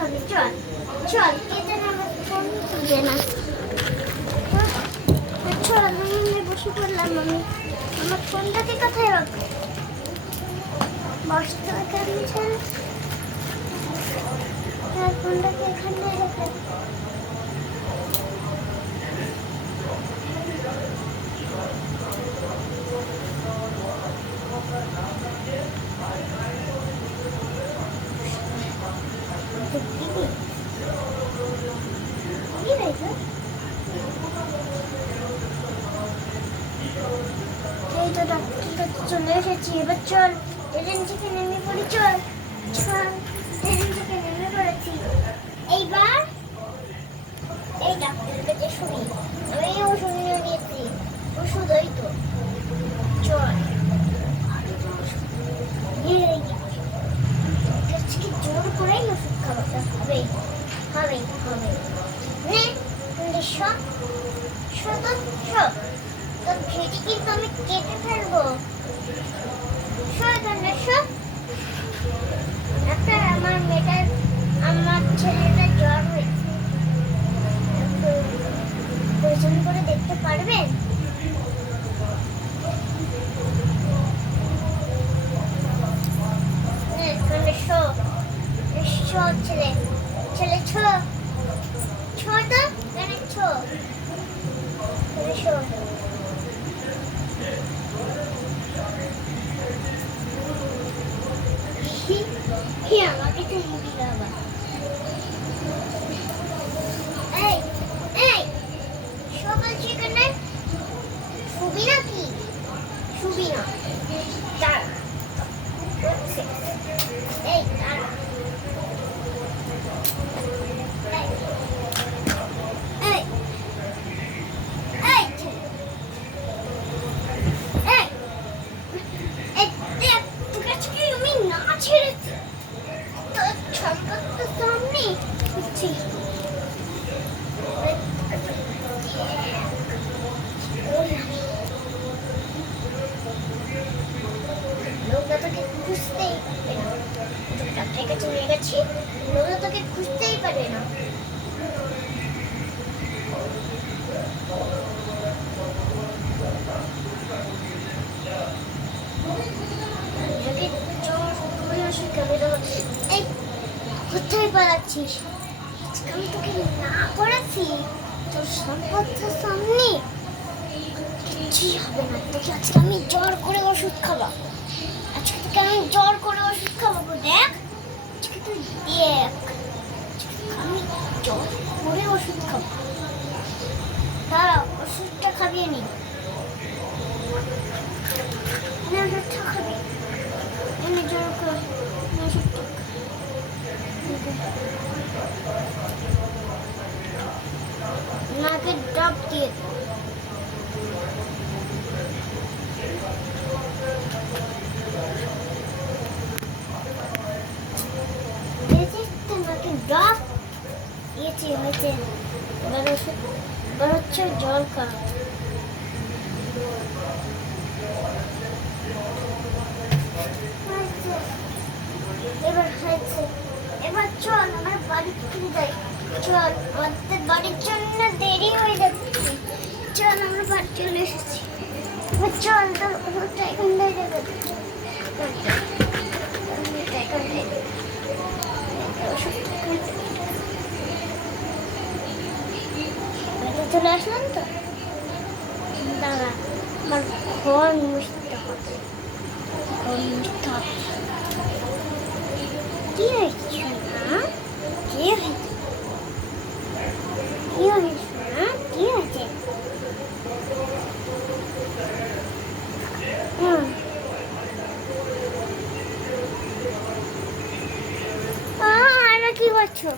হবে, চল চল, এটা আমার ফোন তুলবে না। চল আমি বসে পড়লাম। আমার ফোনটাকে কোথায় রাখবো? বসতে এখানে ছেড়ে ফোনটাকে এখানে রেখে চলে এসেছি। এবার চল ট্রেন থেকে নেমে পড়ি। চল চল, ট্রেন থেকে নেমে পড়েছি। এইবার এই ডাক্তারের কাছে শুনি, আমি ওষুধ নিয়ে নিয়েছি। ওষুধ ওই তো, চল আজকে জোর করেই ওষুধ খাওয়াতে হবে হবে হবে। নে সব সব সব তোর ভেটি কিন্তু আমি কেটে ফেলবো। ডাক্তার, আমার মেয়েটার, আমার ছেলেটার জ্বর হয়েছে, একটু পরিচয় করে দেখতে পারবেন? ছেলে ছেলে ছো ছো তো কেন ছো ছো আমাকে তো মুড়ি খাওয়া। এই এই সকাল সেখানে শুবি নাকি? শুবি না, দাঁড়া। এই দাঁড়া, খুঁজতেই পারে না। কোথায় পালাচ্ছিস? আমি তোকে না করেছি তোর সম্পদের সামনে কিছুই হবে না। তোকে আজকে আমি জ্বর করে ওষুধ খাবো। আজকে তোকে আমি জ্বর করে ওষুধ খাবো। দেখ আজকে তুই দেখ, আমি জ্বর করে ওষুধ খাবো। দাঁড়া, ওষুধটা খাবিয়ে নি। ওষুধটা খাবি, এনে জ্বর করে ওষুধটা নাকে ডাব দিয়ে নাকে ডাব দিয়েছি, হয়েছে। এবার ওষুধ, এবার হচ্ছে জল খা। এবার হয়েছে। এবার চল আমার বাড়ি ফিরে যাই। চল, আমাদের বাড়ির জন্য দেরি হয়ে যাচ্ছে। চল, আমরা বাড়ি চলে এসেছি। চল, তোর ওষুধটা এখানটায় রেখে দে। চলে আসলাম তো, দাঁড়া আমার ঘর মুছতে হবে। ঘর মুছতে হবে। কি হয়েছে না? কি হয়েছে? কি হয়েছে না? কি হয়েছে? আর কি করছো?